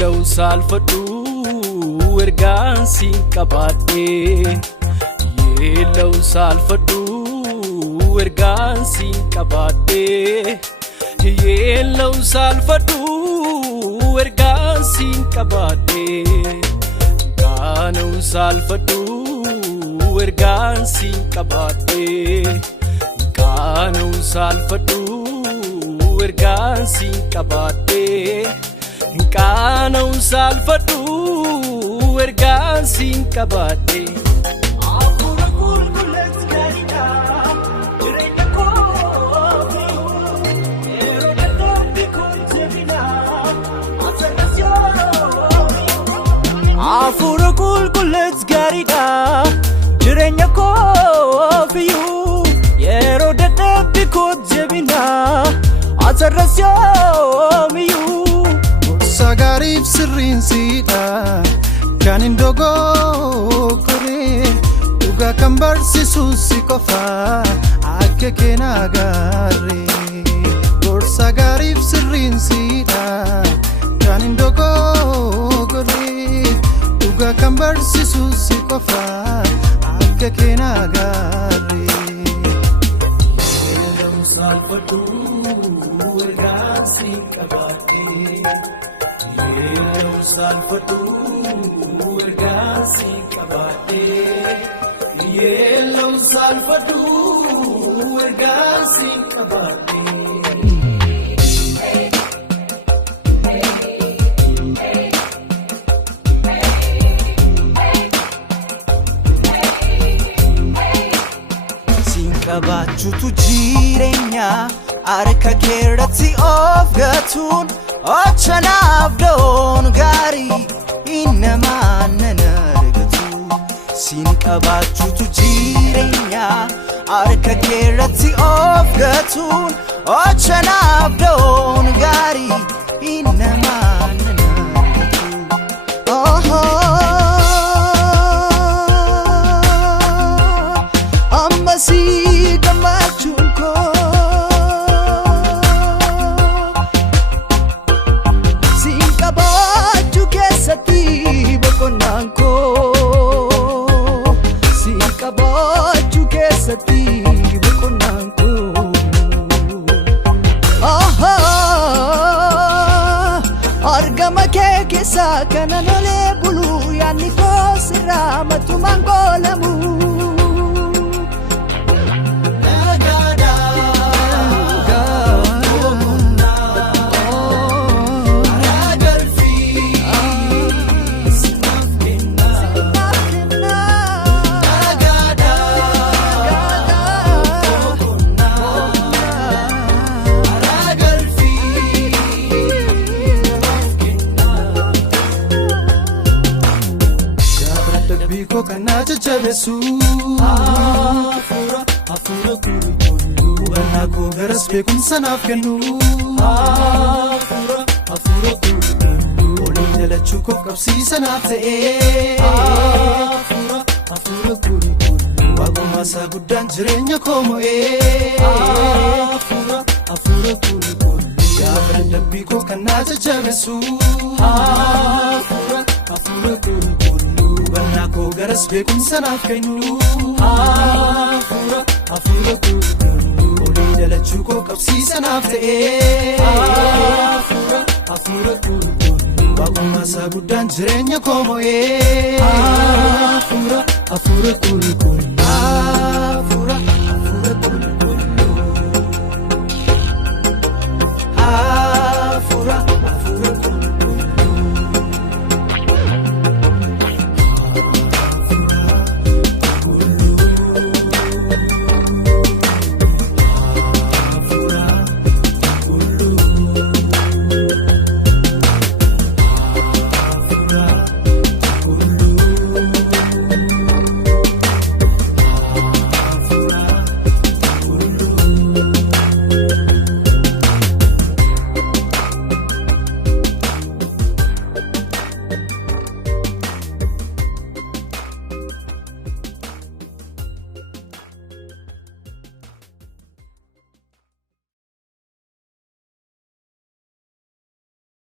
Law salfadu ergaan siin qabaadhe Law salfadu ergaan siin qabaadhe Law salfadu ergaan siin qabaadhe Kaanaw salfadu ergaan siin qabaadhe Kaanaw salfadu ergaan siin qabaadhe Kaanaw salfadu ergaan siin qabaadhe Afura qulqullees gaariidha jireenya koo yeroo dadhabbii koo jabina asirras yoo Afura qulqullees gaariidha jireenya koo yeroo dadhabbii koo jabina asirras yoo Sagarif sirrin sida kan indogo kore Uga kan barsisu si kofa akka kena garre Sagarif sirrin sida kan indogo kore Uga kan barsisu si kofa akka kena garre Law salfadu ergaan siin qabaadhe Law salfadu ergaan siin qabaadhe Law salfadu ergaan siin qabaadhe Siin qabaachuutu jireenya harka keerratti of gatuun Ochanaaf doon gaarii innamaan nan argatu Siin qabaachuutu jireenya harka keerratti of gatuun Ochanaaf doon gaarii innamaan nan argatu Ammasii gammachuun koo Argama kee keessa kana nolee buluu yaadni koo sirraa matumaan goolamu Biko kana chachabesu Afura qulqullu Anako garas beekumsa naaf kennu Afura qulqullu Olii jalachuu koof qabsiisa naaf ta'e Afura qulqullu Waaqummaa isaa guddaan jireenya koo mo'ee Afura qulqullu Gaafa dadhabbii koo kana chachabesu Afura qulqullu Anako garas beekumsa naaf kennu Afura qulqullu Olii jalachuu koo qabsiisa naaf ta'e Afura qulqullu Waaqummaa isaa guddaan jireenya koo mo'ee Afura qulqullu